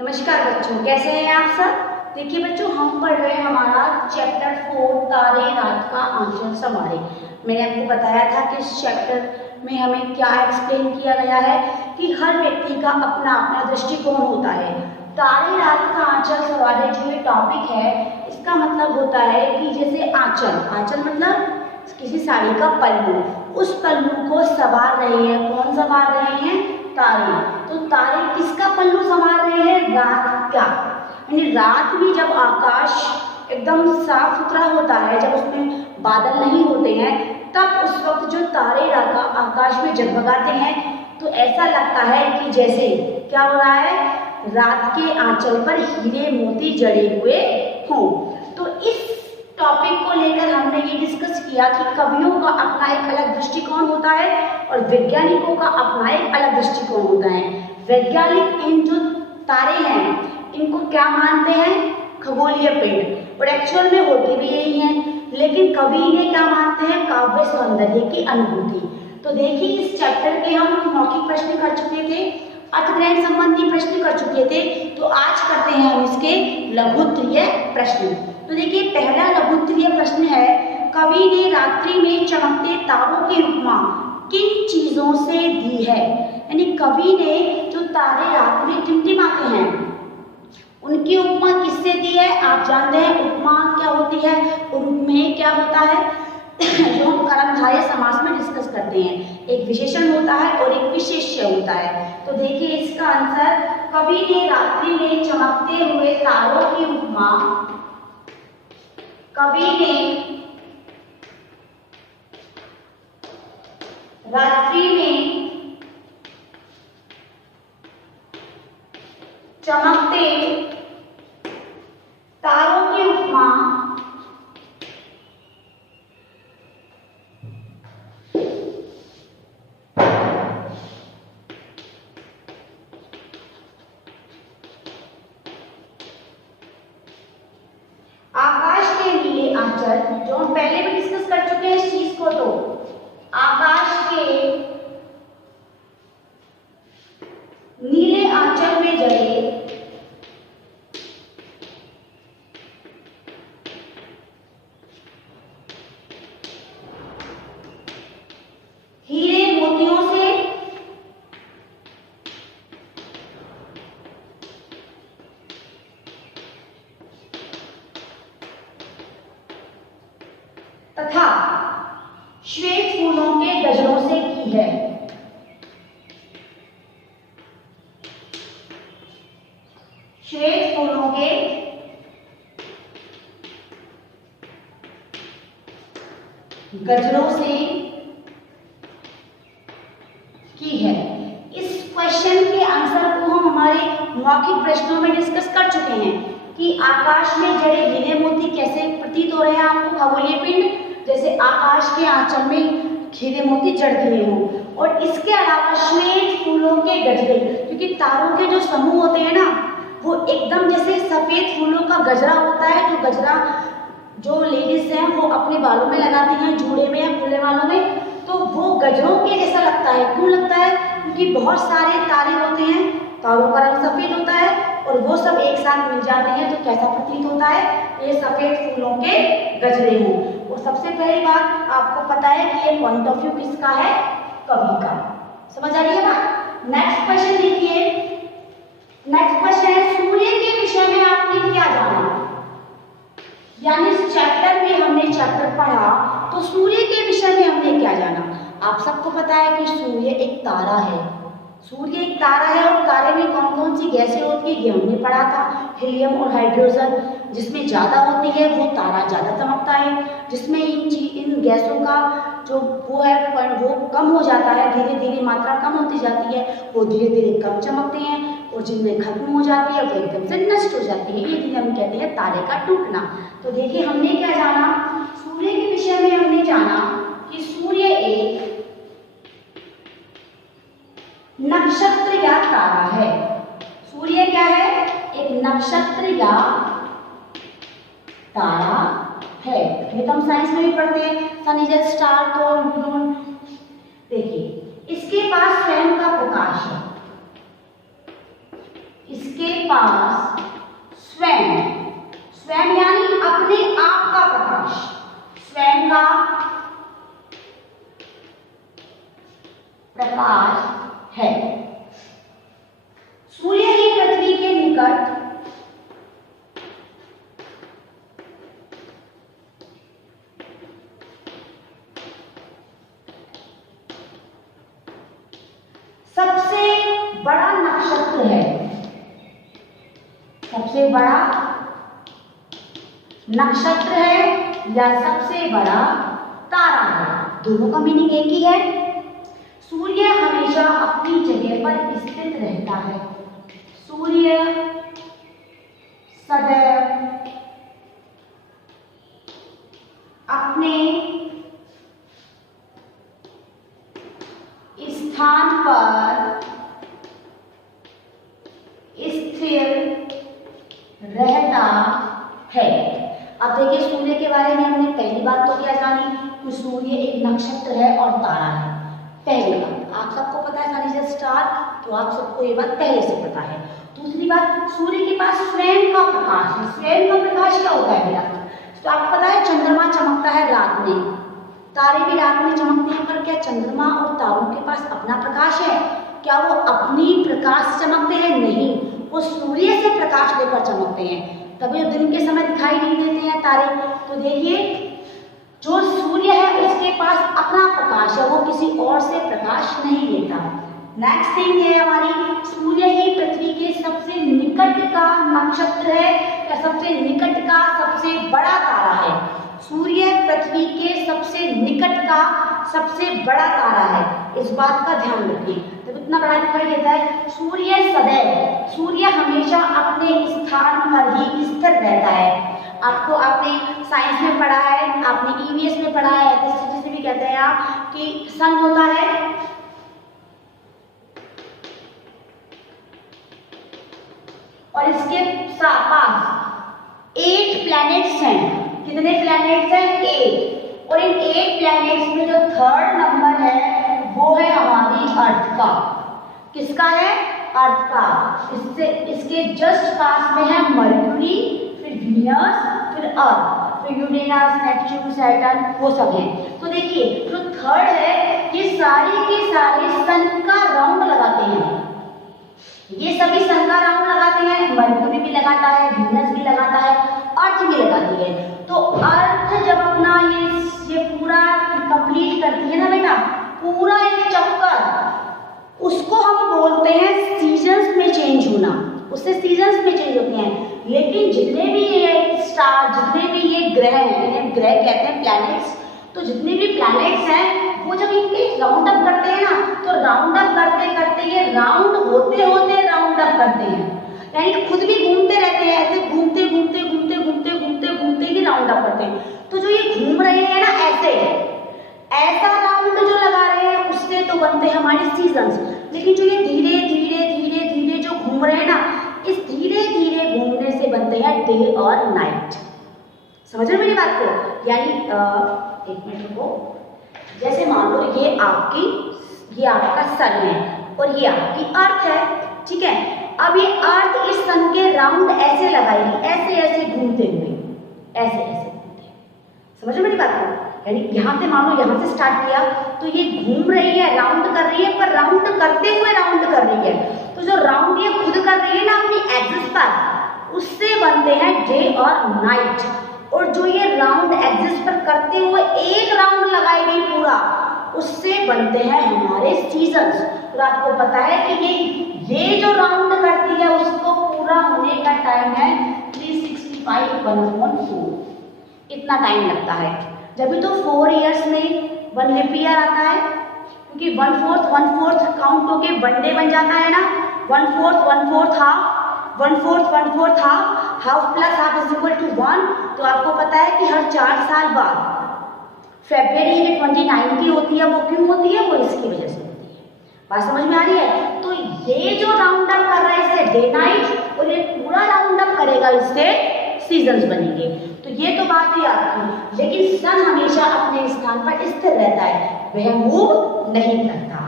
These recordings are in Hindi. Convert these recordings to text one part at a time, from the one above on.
नमस्कार बच्चों, कैसे हैं आप सब। देखिए बच्चों, हम पढ़ रहे हैं हमारा चैप्टर 4 तारे रात का आंचल संवारे। मैंने आपको बताया था कि इस चैप्टर में हमें क्या एक्सप्लेन किया गया है कि हर व्यक्ति का अपना अपना दृष्टिकोण होता है। तारे रात का आंचल संवारे जो ये टॉपिक है, इसका मतलब होता है कि जैसे आंचल मतलब किसी साड़ी का पल्लू, उस पल्लू को संवार रहे हैं। कौन संवार रहे हैं? तारे। तो तारे किसका पल्लू संवार रहे हैं? रात का। यानी रात में जब आकाश एकदम साफ सुथरा होता है, जब उसमें बादल नहीं होते हैं, तब उस वक्त जो तारे रात आकाश में जगमगाते हैं, तो ऐसा लगता है कि जैसे क्या हो रहा है, रात के आंचल पर हीरे मोती जड़े हुए हों। तो इस टॉपिक को लेकर हमने ये डिस्कस किया कि कवियों का अपना एक अलग दृष्टिकोण होता है और वैज्ञानिकों का अपना एक अलग दृष्टिकोण होता है। वैज्ञानिक इन जो तारे हैं इनको क्या मानते हैं? खगोलीय पिंड, और एक्चुअल में होती भी यही है, लेकिन कवि इन्हें क्या मानते हैं? काव्य सौंदर्य की अनुभूति। तो देखिए, इस चैप्टर के हम मौखिक प्रश्न कर चुके थे, अर्थग्रहण संबंधी प्रश्न कर चुके थे। तो आज करते हैं हम इसके लघुत्तरीय प्रश्न। तो देखिए, पहला लघुत्तरीय प्रश्न है, कवि ने रात्रि में चमकते तारों की उपमा किन चीजों से दी है? यानी कवि ने जो तारे रात में टिमटिमाते हैं उनकी उपमा किससे दी है? आप जानते हैं उपमा क्या होती है और उपमेय क्या होता है, जो हम कर्मधारय समास में डिस्कस करते हैं। एक विशेषण होता है और एक विशेष्य होता है। तो देखिए इसका आंसर, कवि ने रात्रि में चमकते हुए तारों की उपमा, कवि ने रात्रि में चमकते तारों की उपमा आकाश के नीले आंचल, जो हम पहले भी डिस्कस कर चुके हैं इस चीज को, तो आकाश के नीले आंचल में जड़े हीरे मोतियों से तथा श्वेत फूलों के गजरों से की है। श्वेत फूलों के गजरों से की है। इस क्वेश्चन के आंसर को हम हमारे मौखिक प्रश्नों में डिस्कस कर चुके हैं कि आकाश में जड़े हीरे मोती कैसे प्रतीत हो रहे हैं आपको? खगोलीय पिंड, जैसे आकाश के आंचल में हीरे मोती जड़ गए हों। और इसके अलावा श्वेत फूलों के गजरे, क्योंकि तारों के जो समूह होते हैं ना, वो एकदम जैसे सफेद फूलों का गजरा होता है, जो गजरा जो लेडीज हैं वो अपने बालों में लगाती हैं, जूड़े में या फूले बालों में, तो वो गजरों के जैसा लगता है। क्यों लगता है? क्योंकि बहुत सारे तारे होते हैं, तारों का रंग सफेद होता है और वो सब एक साथ मिल जाते हैं, तो कैसा प्रतीत होता है? ये सफेद फूलों के गजरे हों। और सबसे पहली बात आपको पता है कि ये पॉइंट ऑफ व्यू किसका है? कवि का। समझ आ रही है बात? नेक्स्ट क्वेश्चन देखिए। नेक्स्ट क्वेश्चन है, सूर्य के विषय में आपने क्या जाना? यानी इस चैप्टर में हमने चैप्टर पढ़ा, तो सूर्य के विषय में हमने क्या जाना? आप सबको पता है कि सूर्य एक तारा है। सूर्य एक तारा है और तारे में कौन कौन सी गैसें होती है ये हमने पढ़ा था, हीलियम और हाइड्रोजन। जिसमें ज़्यादा होती है वो तारा ज़्यादा चमकता है, जिसमें इन गैसों का जो वो है वो कम हो जाता है, धीरे धीरे मात्रा कम होती जाती है, वो धीरे धीरे कम चमकते हैं, और जिनमें खत्म हो जाती है वो एकदम से नष्ट हो जाती है। ये हम कहते हैं तारे का टूटना। तो देखिए हमने क्या जाना? सूर्य के विषय में हमने जाना कि सूर्य एक नक्षत्र या तारा है। सूर्य क्या है? एक नक्षत्र या तारा है। ये तो हम साइंस में भी पढ़ते हैं, सन इज ए स्टार। तो देखिए इसके पास स्वयं का प्रकाश है, इसके पास स्वयं, स्वयं यानी अपने आप का प्रकाश, स्वयं का प्रकाश है। सूर्य ही पृथ्वी के निकट सबसे बड़ा नक्षत्र है, सबसे बड़ा नक्षत्र है या सबसे बड़ा तारा है, दोनों का मीनिंग एक ही है। सूर्य हमेशा अपनी जगह पर स्थित रहता है, सूर्य सदैव अपने स्थान पर स्थिर रहता है। अब देखिए सूर्य के बारे में हमने पहली बात तो क्या जानी कि सूर्य एक नक्षत्र है और तारा है। पहली बात आप सबको पता है सारी स्टार, तो आप सबको ये बात पहले से पता है। दूसरी बात सूर्य के पास स्वयं का प्रकाश है। स्वयं का प्रकाश क्या होता है बेटा? तो आपको पता है चंद्रमा चमकता है रात में, तारे भी रात में चमकते हैं, पर क्या चंद्रमा और तारों के पास अपना प्रकाश है? क्या वो अपनी प्रकाश चमकते हैं? नहीं, वो सूर्य से प्रकाश लेकर चमकते हैं, तभी दिन के समय दिखाई नहीं देते हैं तारे। तो देखिए जो सूर्य है उसके पास अपना प्रकाश है, वो किसी और से प्रकाश नहीं लेता। नेक्स्ट थिंग है हमारी, सूर्य ही पृथ्वी के सबसे निकट का नक्षत्र है या सबसे निकट का सबसे बड़ा तारा है। सूर्य पृथ्वी के सबसे निकट का सबसे बड़ा तारा है, इस बात का ध्यान रखिए। जब इतना बड़ा दिखाई देता है, सूर्य सदैव, सूर्य हमेशा अपने स्थान पर ही स्थिर रहता है। आपको आपने साइंस में पढ़ा है, आपने ईवीएस में पढ़ा है, जिसे भी कहते हैं आप कि सन होता है और इसके पास 8 प्लैनेट्स हैं। कितने प्लैनेट्स हैं? 8। और इन 8 प्लैनेट्स में जो थर्ड नंबर है वो है हमारी अर्थ का। किसका है? अर्थ का। इससे इसके जस्ट पास में है मर्क्यूरी, फिर वीनस, फिर अर्थ, फिर यूरेनस, नेपच्यून, सैटर्न, वो सब हैं। तो देखिए जो थर्ड है ये सारे के सारे सन का राउंड लगाते हैं, ये सभी सन का राउंड लगाते हैं। मर्क्यूरी भी लगाता है, वीनस भी लगाता है, अर्थ भी लगाती है। तो अर्थ जब अपना ये पूरा कंप्लीट करती है ना बेटा, पूरा एक चक्कर, उसको हम बोलते हैं सीजन्स में चेंज होना, उससे सीजन्स में चेंज होते हैं। लेकिन जितने भी ये स्टार, जितने भी ये ग्रह हैं, इन्हें ग्रह कहते हैं प्लैनेट्स, तो जितने भी प्लैनेट्स हैं वो जब इनके राउंड अप करते हैं ना, तो राउंड अप करते करते ये राउंड होते होते राउंड अप करते हैं, यानी खुद भी घूमते रहते हैं, ऐसे घूमते घूमते घूमते घूमते घूमते घूमते ही राउंड अप करते हैं। तो जो ये घूम रहे हैं ना ऐसे, ऐसा राउंड जो लगा रहे हैं उससे तो बनते हैं हमारे सीजन्स। लेकिन जो ये धीरे धीरे धीरे धीरे जो घूम रहे हैं ना, इस धीरे धीरे घूमने से बनते हैं डे और नाइट। समझ रहे मेरी बात को? यानी एक मिनट रुको, जैसे मान लो ये आपका सन है और ये आपकी अर्थ है, ठीक है। अब ये अर्थ इस सन के राउंड ऐसे लगाएगी, ऐसे ऐसे घूमते हुए, ऐसे ऐसे घूमते। समझ रहे मेरी बात को? यानी यहाँ से मान लो यहाँ से स्टार्ट किया तो ये घूम रही है, राउंड कर रही है, पर राउंड करते हुए राउंड कर रही है। तो जो राउंड ये खुद कर रही है ना अपनी एक्सिस पर, उससे बनते हैं डे और नाइट। और जो ये राउंड एक्सिस पर करते हुए एक राउंड लगाएगी पूरा, उससे बनते हैं हमारे सीजन्स। तो आपको पता है कि ये जो राउंड करती है उसको पूरा होने का टाइम है 365/4, इतना टाइम लगता है। जब तो 4 इयर्स में 1 लीप ईयर आता है, क्योंकि 1/4 काउंट होके 1 डे बन जाता है ना। 1/4 half, 1/4 half plus half is equal to 1। तो आपको पता है कि हर 4 साल बाद फरवरी में 29 की होती है। वो क्यों होती है? वो इसकी वजह से होती है। बात समझ में आ रही है? तो ये जो राउंड अप कर रहा है इससे डे नाइट, और ये पूरा राउंड अप करेगा इससे सीजन्स बनेंगे। तो ये तो बात ही आपकी। लेकिन सन हमेशा अपने स्थान पर स्थिर रहता है, वह मूव नहीं करता।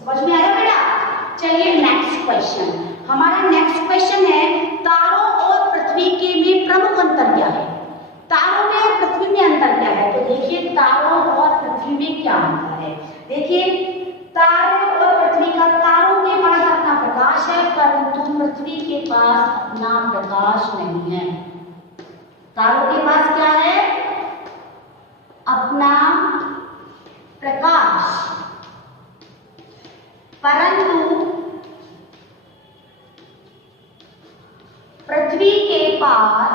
समझ में आया बेटा? चलिए नेक्स्ट क्वेश्चन, हमारा नेक्स्ट क्वेश्चन है तारों और पृथ्वी के में प्रमुख अंतर क्या है। तारों में और पृथ्वी में अंतर क्या है, तो देखिए तारों और पृथ्वी में क्या अंतर है। देखिए तारों और पृथ्वी का, तारों के पास अपना प्रकाश है परंतु पृथ्वी के पास अपना प्रकाश नहीं है। तारों के पास क्या है, अपना प्रकाश, परंतु पृथ्वी के पास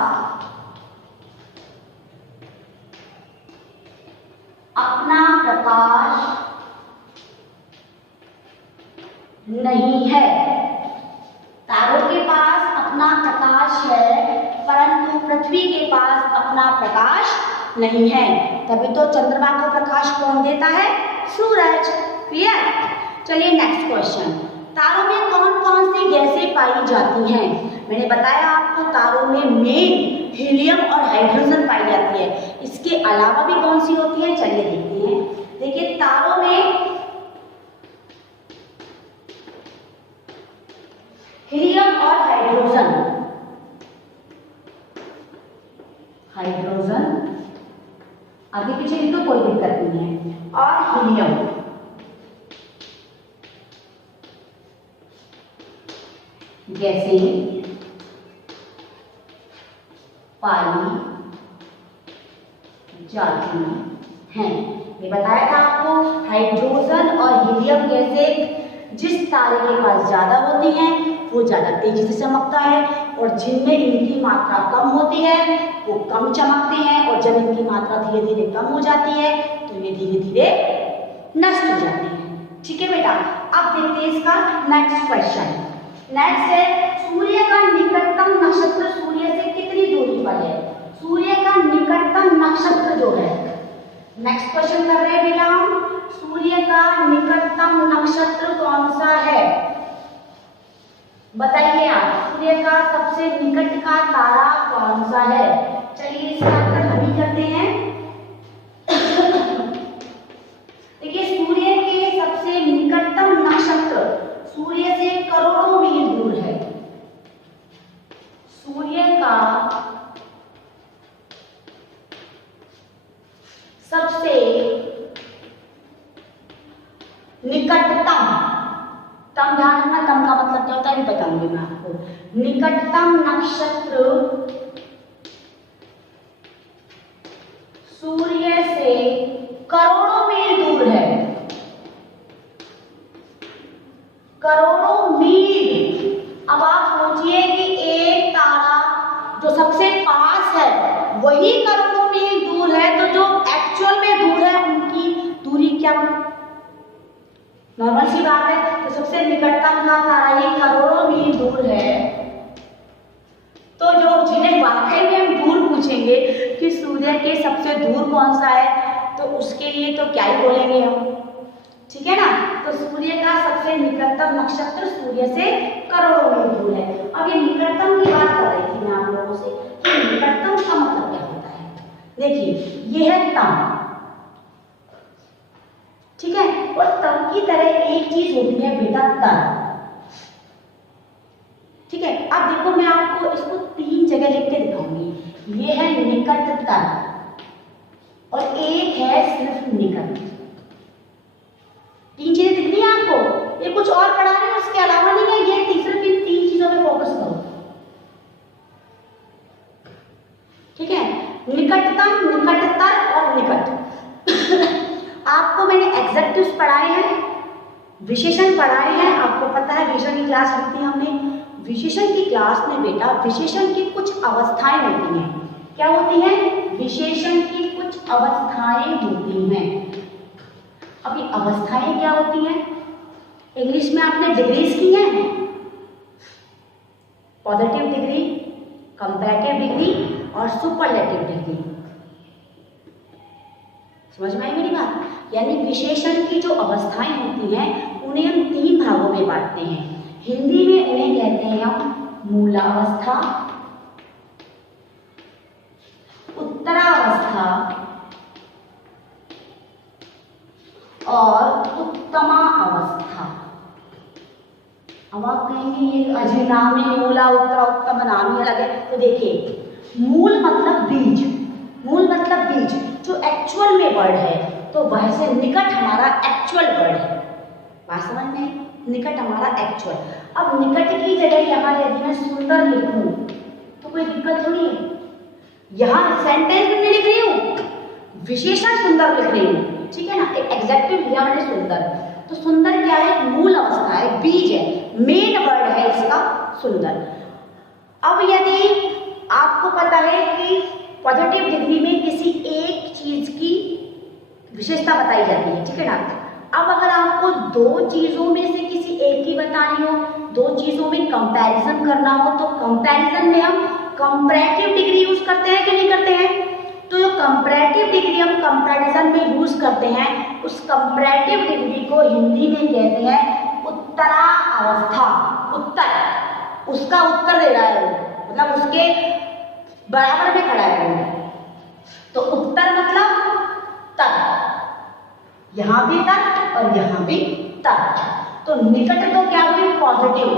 अपना प्रकाश नहीं है। तारों के पास अपना प्रकाश है परंतु पृथ्वी के पास अपना प्रकाश नहीं है। तभी तो चंद्रमा को प्रकाश कौन देता है, सूरज। क्लियर। चलिए नेक्स्ट क्वेश्चन, तारों में कौन कौन सी गैसें पाई जाती हैं। मैंने बताया आपको तारों में मेन हीलियम और हाइड्रोजन पाई जाती है, इसके अलावा भी कौन सी होती है, चलिए देखते हैं। देखिए तारों में हीलियम और हाइड्रोजन आगे पीछे की तो कोई दिक्कत नहीं है, और हीलियम गैसें पाई जाती हैं। ये बताया था आपको, हाइड्रोजन और हीलियम गैसें जिस तारे के पास ज्यादा होती हैं वो ज्यादा तेजी से चमकता है, और जिनमें इनकी मात्रा कम होती है वो कम चमकते हैं, और जब इनकी मात्रा धीरे धीरे कम हो जाती है तो ये धीरे धीरे नष्ट हो जाते हैं। ठीक है बेटा, अब देखते हैं इसका नेक्स्ट क्वेश्चन। नेक्स्ट है सूर्य का निकटतम नक्षत्र सूर्य से कितनी दूरी पर है। सूर्य का निकटतम नक्षत्र जो है, नेक्स्ट क्वेश्चन कर रहे हैं बेटा हम, सूर्य का निकटतम नक्षत्र कौन सा है, बताइए आप। सूर्य का सबसे निकट का तारा कौन सा है, चलिए इसका आंसर हम ही करते हैं। देखिए सूर्य के सबसे निकटतम नक्षत्र सूर्य से करोड़ों मील दूर है। सूर्य का सबसे निकटतम, तम ध्यान रखना, तम का मतलब क्या होता है बताऊंगी मैं आपको। निकटतम नक्षत्र सूर्य से करोड़ों मील दूर है, करोड़ों मील। अब आप सोचिए कि एक तारा जो सबसे पास है वही करोड़ों मील दूर है, तो जो एक्चुअल में दूर है उनकी दूरी क्या, नॉर्मल सी बात है। तो सबसे निकटतम का तारा ये करोड़ों मील दूर है, तो जो जिन्हें वाकई में हम दूर पूछेंगे कि सूर्य के सबसे दूर कौन सा है, तो उसके लिए तो क्या ही बोलेंगे हम, ठीक है ना। तो सूर्य का सबसे निकटतम नक्षत्र सूर्य से करोड़ों मील दूर है। अब ये निकटतम की बात कर रही थी मैं आप लोगों से कि निकटतम का मतलब क्या होता है। देखिए ये है तम, ठीक है, और तम की तरह एक चीज होती है बेटा तर, ठीक है। अब देखो मैं आपको इसको 3 जगह लिख के दिखाऊंगी। ये है निकट तर और एक है सिर्फ निकट। 3 चीजें दिख रही है आपको, ये कुछ और पढ़ा रहे हैं उसके अलावा नहीं है, ये सिर्फ इन 3 चीजों पे फोकस करो, ठीक है। निकटतम, निकटतर और निकट। आपको मैंने एग्जेक्टिव्स पढ़ाए हैं, विशेषण पढ़ाए हैं, आपको पता है विशेषण की क्लास ली थी हमने। विशेषण की क्लास में बेटा विशेषण की कुछ अवस्थाएं होती हैं। क्या होती हैं? विशेषण की कुछ अवस्थाएं होती हैं। अब ये अवस्थाएं क्या होती हैं? इंग्लिश में आपने डिग्रीज की हैं, पॉजिटिव डिग्री, कंपैरेटिव डिग्री और सुपरलेटिव डिग्री। समझ में आई मेरी बात? यानी विशेषण की जो अवस्थाएं होती हैं उन्हें हम 3 भागों में बांटते हैं। हिंदी में उन्हें कहते हैं हम मूलावस्था, उत्तरावस्था और उत्तमा अवस्था। अब आप कहेंगे ये अजय नाम ही मूला उत्तरा उत्तम नाम ही अलग है, तो देखिए मूल मतलब बीज, मूल मतलब बीज जो एक्चुअल में वर्ड है, तो वह से निकट हमारा एक्चुअल वर्ड है। बात समझ में? निकट हमारा एक्चुअल। अब निकट की जगह यहाँ यदि मैं सुंदर लिखूं तो कोई दिक्कत थोड़ी है। यहाँ सेंटेंस में लिख रही हूँ, विशेषण सुंदर लिख रही हूँ, ठीक है ना, एक एग्जेक्टिव लिया मैंने सुंदर, तो सुंदर क्या है? मूल अवस्था है, बीज है, मेन वर्ड है इसका सुंदर। अब यदि आपको पता है कि पॉजिटिव डिग्री में किसी एक चीज की विशेषता बताई जाती है, ठीक है ना। अब अगर आपको दो चीजों में से किसी एक की बतानी हो, दो चीजों में कंपैरिजन करना हो, तो कंपैरिजन में हम कंपैरेटिव डिग्री यूज करते हैं कि नहीं करते हैं? तो जो कंपैरेटिव डिग्री हम कंपैरिजन में यूज करते हैं, उस कंपैरेटिव डिग्री को हिंदी में कहते हैं उत्तरा अवस्था। उत्तर, उसका उत्तर दे रहा है वो, मतलब उसके बराबर में खड़ा है वो, तो उत्तर मतलब तर, यहां भी तर और यहां भी तर। तो निकट तो क्या हुई? पॉजिटिव।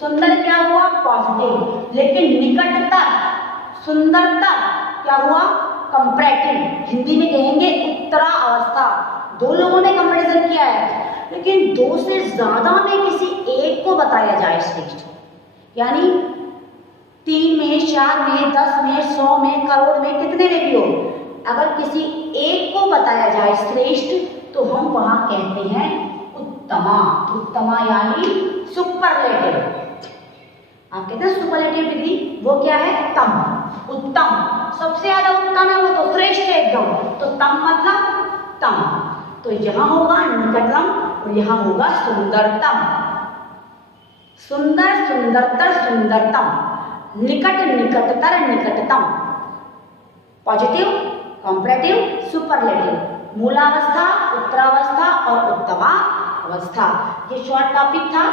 सुंदर क्या हुआ? पॉजिटिव। लेकिन निकटतर, सुंदरतर क्या हुआ? कंपैरेटिव। हिंदी में कहेंगे उत्तरा अवस्था। दो लोगों ने कंपैरिजन किया है, लेकिन दो से ज्यादा में किसी एक को बताया जाए श्रेष्ठ, यानी 3 में, 4 में, 10 में, 100 में, करोड़ में, कितने में भी हो, अगर किसी एक को बताया जाए श्रेष्ठ, तो हम वहां कहते हैं उत्तमा। उत्तमा यानी सुपरलेटिव। आप कहते हैं सुपरलेटिव डिग्री, वो क्या है? तम, उत्तम, सबसे ज्यादा उत्तम है वो, तो श्रेष्ठ है एकदम, तो तम मतलब तम। तो यहां होगा निकटतम और यहां होगा सुंदरतम। सुंदर, सुंदरतर, सुंदरतम, निकट, निकटतर, निकटतम। पॉजिटिव, कंपैरेटिव, सुपरलेटिव, मूलावस्था, उत्तरावस्था और उत्तमा अवस्था। ये शॉर्ट टॉपिक था,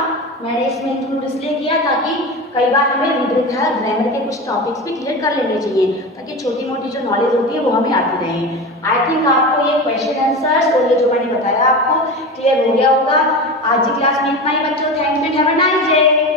मैंने इसमें इंक्लूड इसलिए किया ताकि कई बार हमें रीडर था ग्रामर के कुछ टॉपिक्स भी क्लियर कर लेने चाहिए, ताकि छोटी मोटी जो नॉलेज होती है वो हमें आती रहे। आई थिंक आपको ये क्वेश्चन आंसर्स और ये जो मैंने बताया आपको क्लियर हो गया होगा। आज की क्लास में इतना ही बच्चों, thanks and have a nice day.